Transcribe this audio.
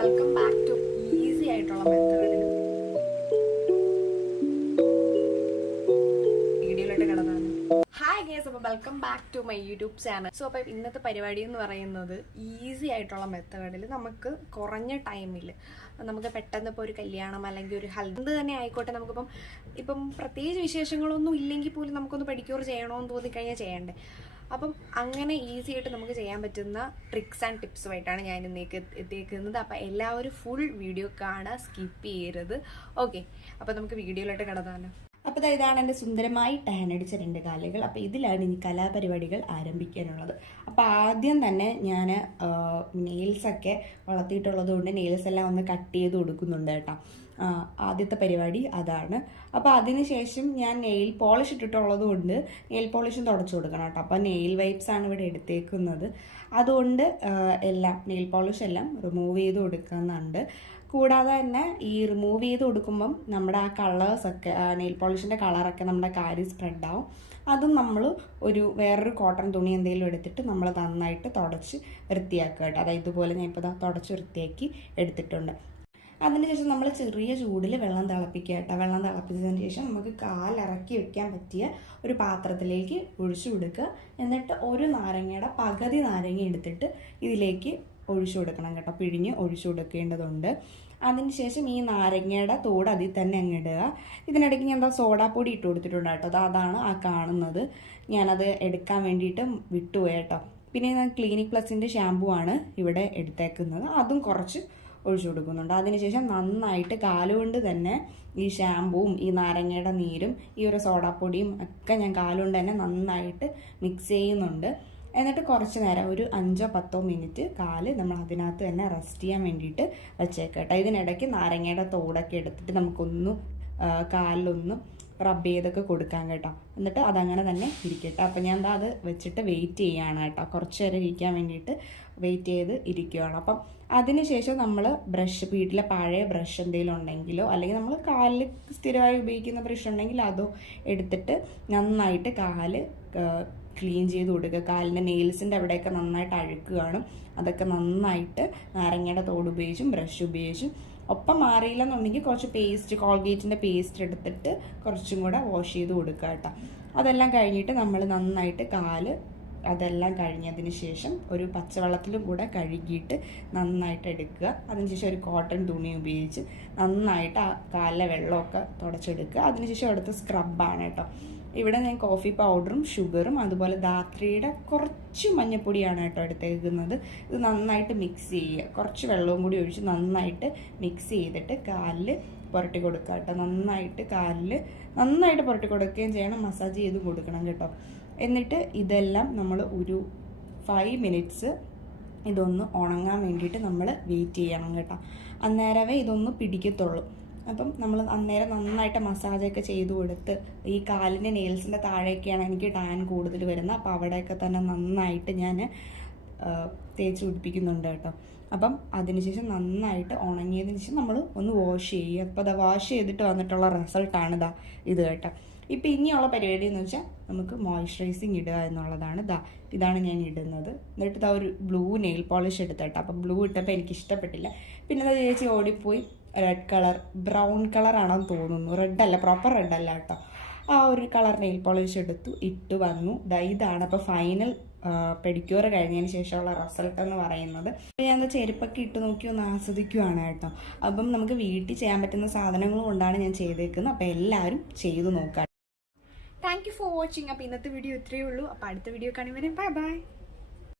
Welcome back to easy ആയിട്ടുള്ള മെത്തേഡിൽ വീഡിയോയിലോട്ട് കിടന്നാണ്. ഹായ് ഗേസ്, അപ്പോൾ welcome back to my YouTube channel. So അപ്പോൾ ഇന്നത്തെ പരിപാടി എന്ന് പറയുന്നത് ഈസി ആയിട്ടുള്ള മെത്തേഡിൽ നമുക്ക് കുറഞ്ഞ ടൈമിൽ നമുക്ക് പെട്ടെന്ന് ഇപ്പോൾ ഒരു കല്യാണം അല്ലെങ്കിൽ ഒരു ഹൽദ് തന്നെ ആയിക്കോട്ടെ, ഇപ്പം പ്രത്യേകിച്ച് വിശേഷങ്ങളൊന്നും ഇല്ലെങ്കിൽ പോലും നമുക്കൊന്ന് പെഡിക്യൂർ ചെയ്യണമെന്ന് തോന്നിക്കഴിഞ്ഞാൽ ചെയ്യണ്ടേ. അപ്പം അങ്ങനെ ഈസി ആയിട്ട് നമുക്ക് ചെയ്യാൻ പറ്റുന്ന ട്രിക്സ് ആൻഡ് ടിപ്സുമായിട്ടാണ് ഞാൻ ഇന്നേക്ക് എത്തിയേക്കുന്നത്. അപ്പം എല്ലാവരും ഫുൾ വീഡിയോ കാണുക, സ്കിപ്പ് ചെയ്യരുത്. ഓക്കെ, അപ്പം നമുക്ക് വീഡിയോയിലോട്ട് കിടന്നാലോ. അപ്പോൾ ഇതാണ് എൻ്റെ സുന്ദരമായി ടാൻ അടിച്ച 2 കാലുകൾ. അപ്പോൾ ഇതിലാണ് ഇനി കലാപരിപാടികൾ ആരംഭിക്കാനുള്ളത്. അപ്പോൾ ആദ്യം തന്നെ ഞാൻ നെയിൽസൊക്കെ വളർത്തിയിട്ടുള്ളത് കൊണ്ട് നെയിൽസ് എല്ലാം ഒന്ന് കട്ട് ചെയ്ത് കൊടുക്കുന്നുണ്ട് കേട്ടോ. ആദ്യത്തെ പരിപാടി അതാണ്. അപ്പോൾ അതിനുശേഷം ഞാൻ നെയിൽ പോളിഷ് ഇട്ടിട്ടുള്ളത് കൊണ്ട് നെയിൽ പോളിഷും തുടച്ചു കൊടുക്കണം കേട്ടോ. അപ്പോൾ നെയിൽ വൈപ്സ് ആണ് ഇവിടെ എടുത്തേക്കുന്നത്. അതുകൊണ്ട് എല്ലാം നെയിൽ പോളിഷ് എല്ലാം റിമൂവ് ചെയ്ത് കൊടുക്കുന്നുണ്ട്. കൂടാതെ തന്നെ ഈ റിമൂവ് ചെയ്ത് കൊടുക്കുമ്പം നമ്മുടെ ആ കളേഴ്സൊക്കെ, നെയിൽ പോളിഷിൻ്റെ കളറൊക്കെ നമ്മുടെ കാലിൽ സ്പ്രെഡാവും. അതും നമ്മൾ വേറൊരു കോട്ടൺ തുണി എന്തെങ്കിലും എടുത്തിട്ട് നമ്മൾ നന്നായിട്ട് തുടച്ച് വൃത്തിയാക്കുക കേട്ടോ. അതായത് ഇതുപോലെ ഞാൻ ഇപ്പോൾ തുടച്ച് വൃത്തിയാക്കി എടുത്തിട്ടുണ്ട്. അതിനുശേഷം നമ്മൾ ചെറിയ ചൂടിൽ വെള്ളം തിളപ്പിക്കുക കേട്ടോ. വെള്ളം തിളപ്പിച്ചതിന് ശേഷം നമുക്ക് കാലിറക്കി വെക്കാൻ പറ്റിയ ഒരു പാത്രത്തിലേക്ക് ഒഴിച്ചു കൊടുക്കുക. എന്നിട്ട് ഒരു നാരങ്ങയുടെ പകുതി നാരങ്ങ എടുത്തിട്ട് ഇതിലേക്ക് ഒഴിച്ചു കൊടുക്കണം കേട്ടോ. പിഴിഞ്ഞ് ഒഴിച്ചു കൊടുക്കേണ്ടതുണ്ട്. അതിനുശേഷം ഈ നാരങ്ങയുടെ തോട് അതിൽ തന്നെ അങ്ങ് ഇടുക. ഇതിനിടയ്ക്ക് ഞാൻ സോഡാപ്പൊടി ഇട്ട് കൊടുത്തിട്ടുണ്ട് കേട്ടോ. അതാണ് ആ കാണുന്നത്. ഞാനത് എടുക്കാൻ വേണ്ടിയിട്ട് വിട്ടുപോയി കേട്ടോ. പിന്നെ ഞാൻ ക്ലിനിക് പ്ലസിൻ്റെ ഷാമ്പു ആണ് ഇവിടെ എടുത്തേക്കുന്നത്. അതും കുറച്ച് ഒഴിച്ചു കൊടുക്കുന്നുണ്ട്. അതിനുശേഷം നന്നായിട്ട് കാലുകൊണ്ട് തന്നെ ഈ ഷാമ്പുവും ഈ നാരങ്ങയുടെ നീരും ഈ ഒരു സോഡാപ്പൊടിയും ഒക്കെ ഞാൻ കാലുകൊണ്ട് തന്നെ നന്നായിട്ട് മിക്സ് ചെയ്യുന്നുണ്ട്. എന്നിട്ട് കുറച്ച് നേരം ഒരു 5-10 മിനിറ്റ് കാല് നമ്മൾ അതിനകത്ത് തന്നെ റെസ്റ്റ് ചെയ്യാൻ വേണ്ടിയിട്ട് വെച്ചേക്കട്ടെ. ഇതിനിടയ്ക്ക് നാരങ്ങയുടെ തോടൊക്കെ എടുത്തിട്ട് നമുക്കൊന്ന് കാലിലൊന്ന് റബ്ബ് ചെയ്തൊക്കെ കൊടുക്കാം കേട്ടോ. എന്നിട്ട് അതങ്ങനെ തന്നെ ഇരിക്കട്ടെ. അപ്പം ഞാൻ അത് വെച്ചിട്ട് വെയിറ്റ് ചെയ്യുകയാണ് കേട്ടോ. കുറച്ച് നേരം ഇരിക്കാൻ വേണ്ടിയിട്ട് വെയിറ്റ് ചെയ്ത് ഇരിക്കുകയാണ്. അപ്പം അതിനുശേഷം നമ്മൾ വീട്ടിലെ പഴയ ബ്രഷ് എന്തെങ്കിലും ഉണ്ടെങ്കിലോ അല്ലെങ്കിൽ നമ്മൾ കാലിൽ സ്ഥിരമായി ഉപയോഗിക്കുന്ന ബ്രഷ് ഉണ്ടെങ്കിൽ അതോ എടുത്തിട്ട് നന്നായിട്ട് കാല് ക്ലീൻ ചെയ്ത് കൊടുക്കുക. കാലിൻ്റെ നെയിൽസിൻ്റെ അവിടെയൊക്കെ നന്നായിട്ട് അഴുക്ക് കാണും. അതൊക്കെ നന്നായിട്ട് നാരങ്ങയുടെ തോട് ഉപയോഗിച്ചും ബ്രഷ് ഉപയോഗിച്ചും, ഒപ്പം മാറിയില്ലെന്നുണ്ടെങ്കിൽ കുറച്ച് പേസ്റ്റ്, കോൾഗേറ്റിൻ്റെ പേസ്റ്റ് എടുത്തിട്ട് കുറച്ചും കൂടെ വാഷ് ചെയ്ത് കൊടുക്കുക കേട്ടോ. അതെല്ലാം കഴിഞ്ഞിട്ട് നമ്മൾ നന്നായിട്ട് അതെല്ലാം കഴിഞ്ഞതിന് ശേഷം ഒരു പച്ചവെള്ളത്തിലും കൂടെ കഴുകിയിട്ട് നന്നായിട്ട് എടുക്കുക. അതിനുശേഷം ഒരു കോട്ടൺ തുണി ഉപയോഗിച്ച് നന്നായിട്ട് ആ കാലിലെ വെള്ളമൊക്കെ തുടച്ചെടുക്കുക. അതിനുശേഷം അടുത്ത സ്ക്രബാണ് കേട്ടോ. ഇവിടെ ഞാൻ കോഫി പൗഡറും ഷുഗറും അതുപോലെ ധാത്രിയുടെ കുറച്ച് മഞ്ഞൾപ്പൊടിയാണ് കേട്ടോ എടുത്തേക്കുന്നത്. ഇത് നന്നായിട്ട് മിക്സ് ചെയ്യുക. കുറച്ച് വെള്ളവും കൂടി ഒഴിച്ച് നന്നായിട്ട് മിക്സ് ചെയ്തിട്ട് കാലിൽ പുരട്ടി കൊടുക്കുക കേട്ടോ. നന്നായിട്ട് പുരട്ടി കൊടുക്കുകയും ചെയ്യണം, മസാജ് ചെയ്ത് കൊടുക്കണം കേട്ടോ. എന്നിട്ട് ഇതെല്ലാം നമ്മൾ ഒരു 5 മിനിറ്റ്സ് ഇതൊന്ന് ഉണങ്ങാൻ വേണ്ടിയിട്ട് നമ്മൾ വെയിറ്റ് ചെയ്യണം കേട്ടോ. അന്നേരമേ ഇതൊന്ന് പിടിക്കത്തുള്ളൂ. അപ്പം നമ്മൾ അന്നേരം നന്നായിട്ട് മസാജൊക്കെ ചെയ്ത് കൊടുത്ത്, ഈ കാലിൻ്റെ നെയിൽസിൻ്റെ താഴെയൊക്കെയാണ് എനിക്ക് ടാൻ കൂടുതൽ വരുന്നത്. അപ്പോൾ അവിടെയൊക്കെ തന്നെ നന്നായിട്ട് ഞാൻ തേച്ച് പിടിപ്പിക്കുന്നുണ്ട് കേട്ടോ. അപ്പം അതിനുശേഷം നന്നായിട്ട് ഉണങ്ങിയതിന് ശേഷം നമ്മൾ ഒന്ന് വാഷ് ചെയ്യുക. അപ്പോൾ വാഷ് ചെയ്തിട്ട് വന്നിട്ടുള്ള റിസൾട്ടാണ് ഇത് കേട്ടോ. ഇപ്പം ഇനിയുള്ള പരിപാടി എന്ന് വെച്ചാൽ നമുക്ക് മോയ്സ്ചറൈസിങ് ഇടുക എന്നുള്ളതാണ്. ഇതാണ് ഞാൻ ഇടുന്നത്. എന്നിട്ട് ഒരു ബ്ലൂ നെയിൽ പോളിഷ് എടുത്തേട്ടോ. അപ്പം ബ്ലൂ ഇട്ടപ്പോൾ എനിക്ക് ഇഷ്ടപ്പെട്ടില്ല. പിന്നെ ചേച്ചി ഓടിപ്പോയി റെഡ് കളർ, ബ്രൗൺ കളറാണെന്ന് തോന്നുന്നു, റെഡല്ല, പ്രോപ്പർ റെഡല്ല കേട്ടോ. ആ ഒരു കളർ നെയിൽ പോളിഷ് ഇട്ട് വന്നു. ഇതാണ് അപ്പോൾ ഫൈനൽ പെഡിക്യൂർ കഴിഞ്ഞതിന് ശേഷമുള്ള റിസൾട്ട് എന്ന് പറയുന്നത്. ഞാൻ ചെരുപ്പൊക്കെ ഇട്ട് നോക്കി ഒന്ന് ആസ്വദിക്കുകയാണ് കേട്ടോ. അപ്പം നമുക്ക് വീട്ടിൽ ചെയ്യാൻ പറ്റുന്ന സാധനങ്ങൾ കൊണ്ടാണ് ഞാൻ ചെയ്തേക്കുന്നത്. അപ്പോൾ എല്ലാവരും ചെയ്ത് നോക്കാം. Thank you for watching. അപ്പോൾ ഇന്നത്തെ വീഡിയോ ഇത്രയേ ഉള്ളൂ. അപ്പോൾ അടുത്ത വീഡിയോ കാണുമ്പോൾ ബൈ ബൈ.